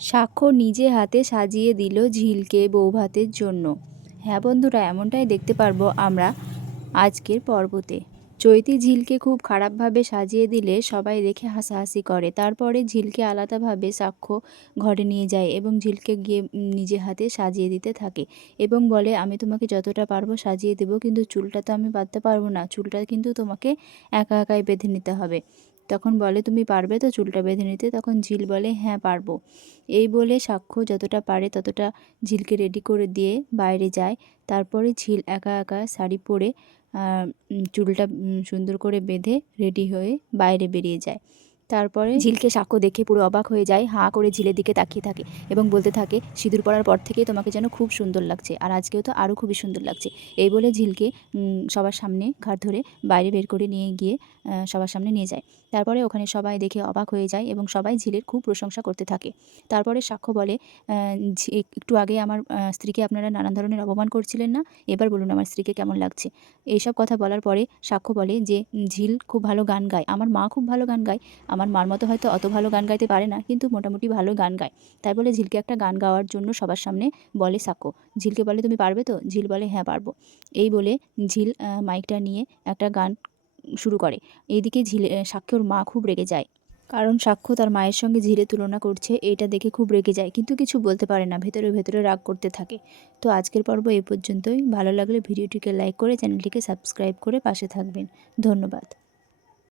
সাক্ষ্য নিজে হাতে সাজিয়ে দিল ঝিলকে বৌভাতের জন্য। হ্যাঁ বন্ধুরা, এমনটাই দেখতে পারবো আমরা আজকের পর্বতে। চৈতি ঝিলকে খুব খারাপভাবে সাজিয়ে দিলে সবাই দেখে হাসাহাসি করে। তারপরে ঝিলকে আলাদাভাবে সাক্ষ্য ঘরে নিয়ে যায় এবং ঝিলকে গিয়ে নিজে হাতে সাজিয়ে দিতে থাকে এবং বলে, আমি তোমাকে যতটা পারবো সাজিয়ে দেবো, কিন্তু চুলটা তো আমি বাঁধতে পারবো না, চুলটা কিন্তু তোমাকে একা একাই বেঁধে নিতে হবে। তখন বলে, তুমি পারবে তো চুলটা বেঁধে নিতে? তখন ঝিল বলে, হ্যাঁ পারবো। এই বলে সাক্ষ্য যতটা পারে ততটা ঝিলকে রেডি করে দিয়ে বাইরে যায়। তারপরে ঝিল একা একা শাড়ি পরে চুলটা সুন্দর করে বেঁধে রেডি হয়ে বাইরে বেরিয়ে যায়। তারপরে ঝিলকে সাক্ষ্য দেখে পুরো অবাক হয়ে যায়, হাঁ করে ঝিলের দিকে তাকিয়ে থাকে এবং বলতে থাকে, সিঁদুর পরার পর থেকেই তোমাকে যেন খুব সুন্দর লাগছে, আর আজকেও তো আরও খুবই সুন্দর লাগছে। এই বলে ঝিলকে সবার সামনে ঘাট ধরে বাইরে বের করে নিয়ে গিয়ে সবার সামনে নিয়ে যায়। তারপরে ওখানে সবাই দেখে অবাক হয়ে যায় এবং সবাই ঝিলের খুব প্রশংসা করতে থাকে। তারপরে সাক্ষ্য বলে, একটু আগে আমার স্ত্রীকে আপনারা নানান ধরনের অপমান করছিলেন না, এবার বলুন আমার স্ত্রীকে কেমন লাগছে। এইসব কথা বলার পরে সাক্ষ্য বলে যে, ঝিল খুব ভালো গান গায়, আমার মা খুব ভালো গান গায়, আমার মার মতো হয়তো অত ভালো গান গাইতে পারে না, কিন্তু মোটামুটি ভালো গান গায়। তাই বলে ঝিলকে একটা গান গাওয়ার জন্য সবার সামনে বলে সাক্ষ্য। ঝিলকে বলে, তুমি পারবে তো? ঝিল বলে, হ্যাঁ পারবো। এই বলে ঝিল মাইকটা নিয়ে একটা গান শুরু করে। এইদিকে সাক্ষ্যর মা খুব রেগে যায়, কারণ সাক্ষ্য তার মায়ের সঙ্গে ঝিলের তুলনা করছে। এটা দেখে খুব রেগে যায়, কিন্তু কিছু বলতে পারে না, ভেতরে ভেতরে রাগ করতে থাকে। তো আজকের পর্ব এই পর্যন্তই। ভালো লাগলে ভিডিওটিকে লাইক করে চ্যানেলটিকে সাবস্ক্রাইব করে পাশে থাকবেন। ধন্যবাদ।